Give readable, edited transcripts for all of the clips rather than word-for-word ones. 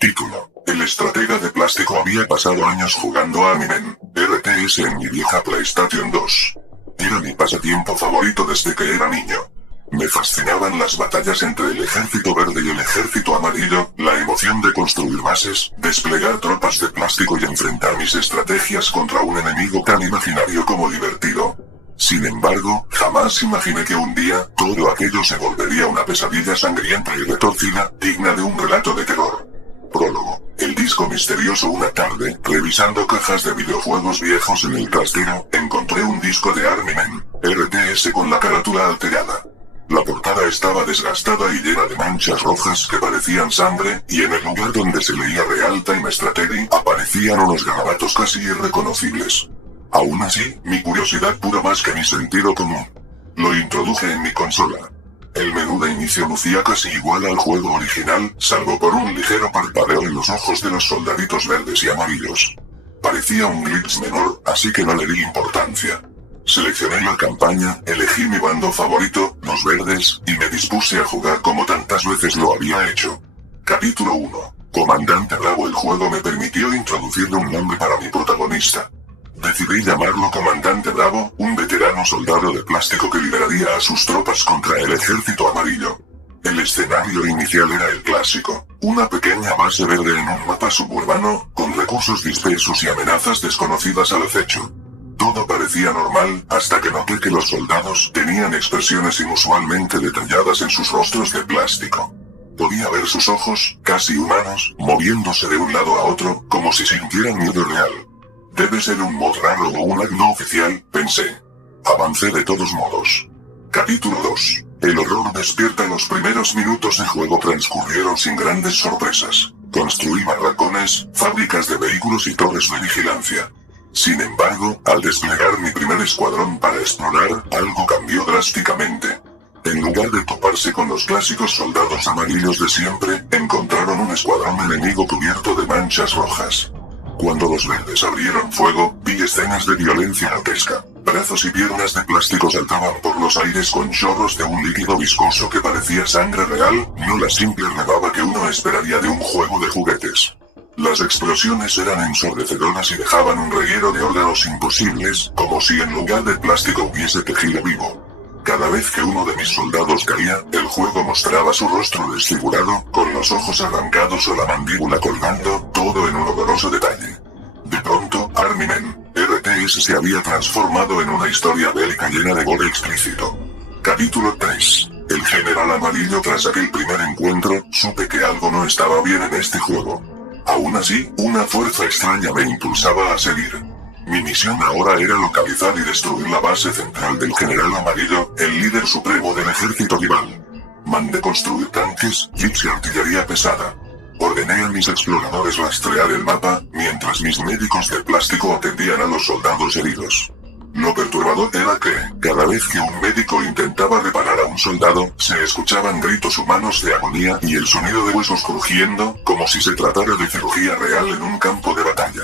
Título: el estratega de plástico había pasado años jugando a Arminen RTS en mi vieja PlayStation 2. Era mi pasatiempo favorito desde que era niño. Me fascinaban las batallas entre el ejército verde y el ejército amarillo, la emoción de construir bases, desplegar tropas de plástico y enfrentar mis estrategias contra un enemigo tan imaginario como divertido. Sin embargo, jamás imaginé que un día, todo aquello se volvería una pesadilla sangrienta y retorcida, digna de un relato de terror. Prólogo. El disco misterioso. Una tarde, revisando cajas de videojuegos viejos en el trastero, encontré un disco de Arminen RTS con la carátula alterada. La portada estaba desgastada y llena de manchas rojas que parecían sangre, y en el lugar donde se leía Real Time Strategy, aparecían unos garabatos casi irreconocibles. Aún así, mi curiosidad pudo más que mi sentido común. Lo introduje en mi consola. El menú de inicio lucía casi igual al juego original, salvo por un ligero parpadeo en los ojos de los soldaditos verdes y amarillos. Parecía un glitch menor, así que no le di importancia. Seleccioné la campaña, elegí mi bando favorito, los verdes, y me dispuse a jugar como tantas veces lo había hecho. Capítulo 1. Comandante Bravo. El juego me permitió introducirle un nombre para mi protagonista. Decidí llamarlo Comandante Bravo, un veterano soldado de plástico que lideraría a sus tropas contra el ejército amarillo. El escenario inicial era el clásico, una pequeña base verde en un mapa suburbano, con recursos dispersos y amenazas desconocidas al acecho. Todo parecía normal, hasta que noté que los soldados tenían expresiones inusualmente detalladas en sus rostros de plástico. Podía ver sus ojos, casi humanos, moviéndose de un lado a otro, como si sintieran miedo real. Debe ser un mod raro o un hack no oficial, pensé. Avancé de todos modos. Capítulo 2. El horror despierta. Los primeros minutos de juego transcurrieron sin grandes sorpresas. Construí barracones, fábricas de vehículos y torres de vigilancia. Sin embargo, al desplegar mi primer escuadrón para explorar, algo cambió drásticamente. En lugar de toparse con los clásicos soldados amarillos de siempre, encontraron un escuadrón enemigo cubierto de manchas rojas. Cuando los verdes abrieron fuego, vi escenas de violencia grotesca. Brazos y piernas de plástico saltaban por los aires con chorros de un líquido viscoso que parecía sangre real, no la simple rebaba que uno esperaría de un juego de juguetes. Las explosiones eran ensordecedoras y dejaban un reguero de órganos imposibles, como si en lugar de plástico hubiese tejido vivo. Cada vez que uno de mis soldados caía, el juego mostraba su rostro desfigurado, con los ojos arrancados o la mandíbula colgando, todo en un horroroso detalle. De pronto, Arminen RTS se había transformado en una historia bélica llena de gore explícito. Capítulo 3. El general amarillo. Tras aquel primer encuentro, supe que algo no estaba bien en este juego. Aún así, una fuerza extraña me impulsaba a seguir. Mi misión ahora era localizar y destruir la base central del general amarillo, el líder supremo del ejército rival. Mandé construir tanques, jeeps y artillería pesada. Ordené a mis exploradores rastrear el mapa, mientras mis médicos de plástico atendían a los soldados heridos. Lo perturbador era que, cada vez que un médico intentaba reparar a un soldado, se escuchaban gritos humanos de agonía y el sonido de huesos crujiendo, como si se tratara de cirugía real en un campo de batalla.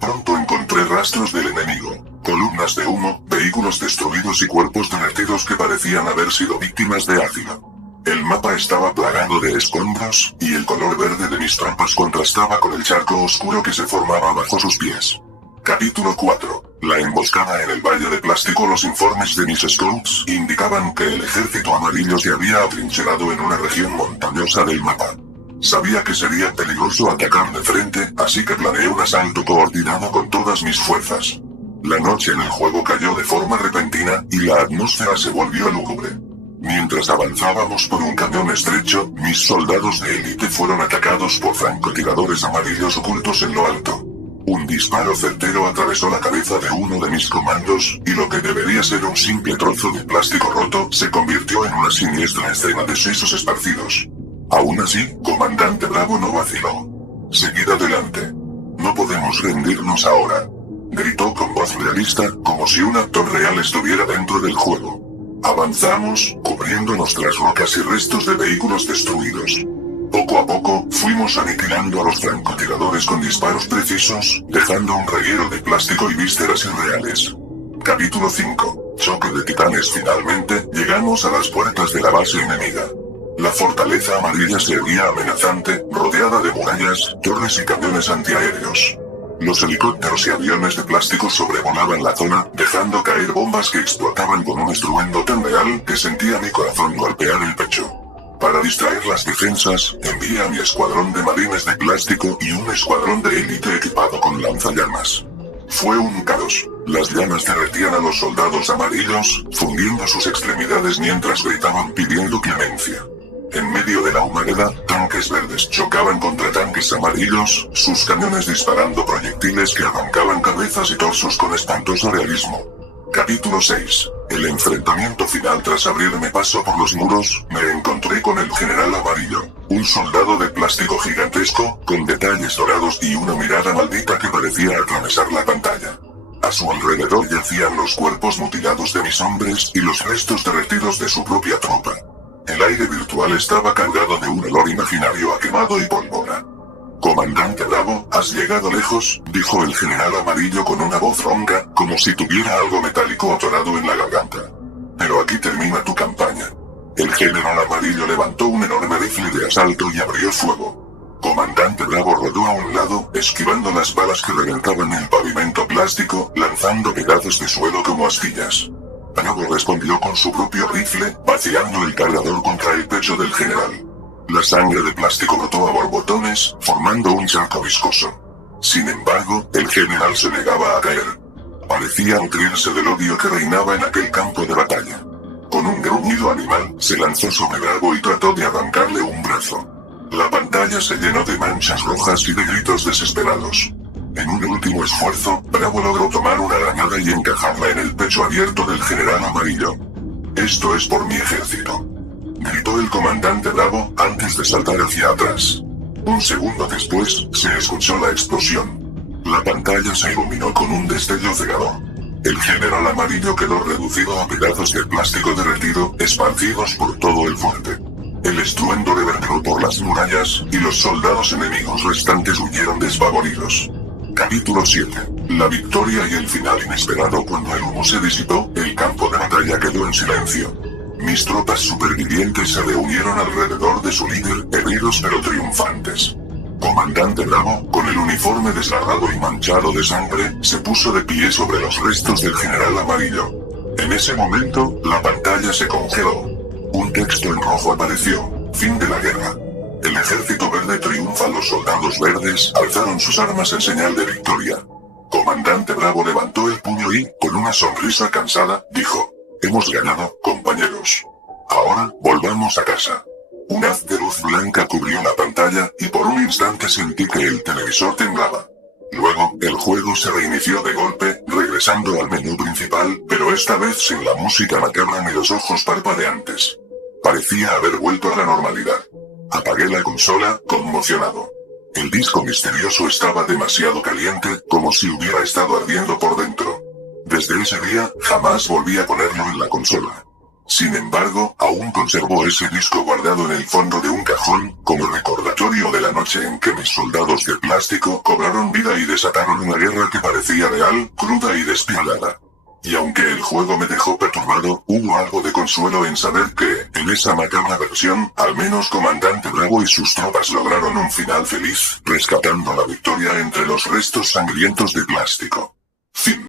Pronto encontré rastros del enemigo, columnas de humo, vehículos destruidos y cuerpos derretidos que parecían haber sido víctimas de ácido. El mapa estaba plagado de escombros, y el color verde de mis tropas contrastaba con el charco oscuro que se formaba bajo sus pies. Capítulo 4. La emboscada en el Valle de Plástico. Los informes de mis scouts indicaban que el ejército amarillo se había atrincherado en una región montañosa del mapa. Sabía que sería peligroso atacar de frente, así que planeé un asalto coordinado con todas mis fuerzas. La noche en el juego cayó de forma repentina, y la atmósfera se volvió lúgubre. Mientras avanzábamos por un cañón estrecho, mis soldados de élite fueron atacados por francotiradores amarillos ocultos en lo alto. Un disparo certero atravesó la cabeza de uno de mis comandos, y lo que debería ser un simple trozo de plástico roto se convirtió en una siniestra escena de sesos esparcidos. Aún así, Comandante Bravo no vaciló. Seguid adelante. No podemos rendirnos ahora. Gritó con voz realista, como si un actor real estuviera dentro del juego. Avanzamos, cubriéndonos tras rocas y restos de vehículos destruidos. Poco a poco, fuimos aniquilando a los francotiradores con disparos precisos, dejando un reguero de plástico y vísceras irreales. Capítulo 5. Choque de titanes. Finalmente, llegamos a las puertas de la base enemiga. La fortaleza amarilla se erguía amenazante, rodeada de murallas, torres y camiones antiaéreos. Los helicópteros y aviones de plástico sobrevolaban la zona, dejando caer bombas que explotaban con un estruendo tan real que sentía mi corazón golpear el pecho. Para distraer las defensas, envié a mi escuadrón de marines de plástico y un escuadrón de élite equipado con lanzallamas. Fue un caos. Las llamas derretían a los soldados amarillos, fundiendo sus extremidades mientras gritaban pidiendo clemencia. En medio de la humareda, tanques verdes chocaban contra tanques amarillos, sus cañones disparando proyectiles que arrancaban cabezas y torsos con espantoso realismo. Capítulo 6. El enfrentamiento final. Tras abrirme paso por los muros, me encontré con el general amarillo, un soldado de plástico gigantesco, con detalles dorados y una mirada maldita que parecía atravesar la pantalla. A su alrededor yacían los cuerpos mutilados de mis hombres y los restos derretidos de su propia tropa. El aire virtual estaba cargado de un olor imaginario a quemado y pólvora. Comandante Bravo, has llegado lejos, dijo el general amarillo con una voz ronca, como si tuviera algo metálico atorado en la garganta. Pero aquí termina tu campaña. El general amarillo levantó un enorme rifle de asalto y abrió fuego. Comandante Bravo rodó a un lado, esquivando las balas que reventaban el pavimento plástico, lanzando pedazos de suelo como astillas. Bravo respondió con su propio rifle, vaciando el cargador contra el pecho del general. La sangre de plástico brotó a borbotones, formando un charco viscoso. Sin embargo, el general se negaba a caer. Parecía nutrirse del odio que reinaba en aquel campo de batalla. Con un gruñido animal, se lanzó sobre Bravo y trató de arrancarle un brazo. La pantalla se llenó de manchas rojas y de gritos desesperados. En un último esfuerzo, Bravo logró tomar una granada y encajarla en el pecho abierto del general amarillo. Esto es por mi ejército, gritó el comandante Bravo antes de saltar hacia atrás. Un segundo después, se escuchó la explosión. La pantalla se iluminó con un destello cegador. El general amarillo quedó reducido a pedazos de plástico derretido, esparcidos por todo el fuerte. El estruendo reverberó por las murallas, y los soldados enemigos restantes huyeron despavoridos. Capítulo 7. La victoria y el final inesperado. Cuando el humo se disipó, el campo de batalla quedó en silencio. Mis tropas supervivientes se reunieron alrededor de su líder, heridos pero triunfantes. Comandante Bravo, con el uniforme desgarrado y manchado de sangre, se puso de pie sobre los restos del general amarillo. En ese momento, la pantalla se congeló. Un texto en rojo apareció: fin de la guerra. El ejército verde triunfa. Los soldados verdes alzaron sus armas en señal de victoria. Comandante Bravo levantó el puño y, con una sonrisa cansada, dijo: hemos ganado, compañeros. Ahora, volvamos a casa. Un haz de luz blanca cubrió la pantalla, y por un instante sentí que el televisor temblaba. Luego, el juego se reinició de golpe, regresando al menú principal, pero esta vez sin la música macabra ni los ojos parpadeantes. Parecía haber vuelto a la normalidad. Apagué la consola, conmocionado. El disco misterioso estaba demasiado caliente, como si hubiera estado ardiendo por dentro. Desde ese día, jamás volví a ponerlo en la consola. Sin embargo, aún conservo ese disco guardado en el fondo de un cajón, como recordatorio de la noche en que mis soldados de plástico cobraron vida y desataron una guerra que parecía real, cruda y despiadada. Y aunque el juego me dejó perturbado, hubo algo de consuelo en saber que, en esa macabra versión, al menos Comandante Bravo y sus tropas lograron un final feliz, rescatando la victoria entre los restos sangrientos de plástico. Fin.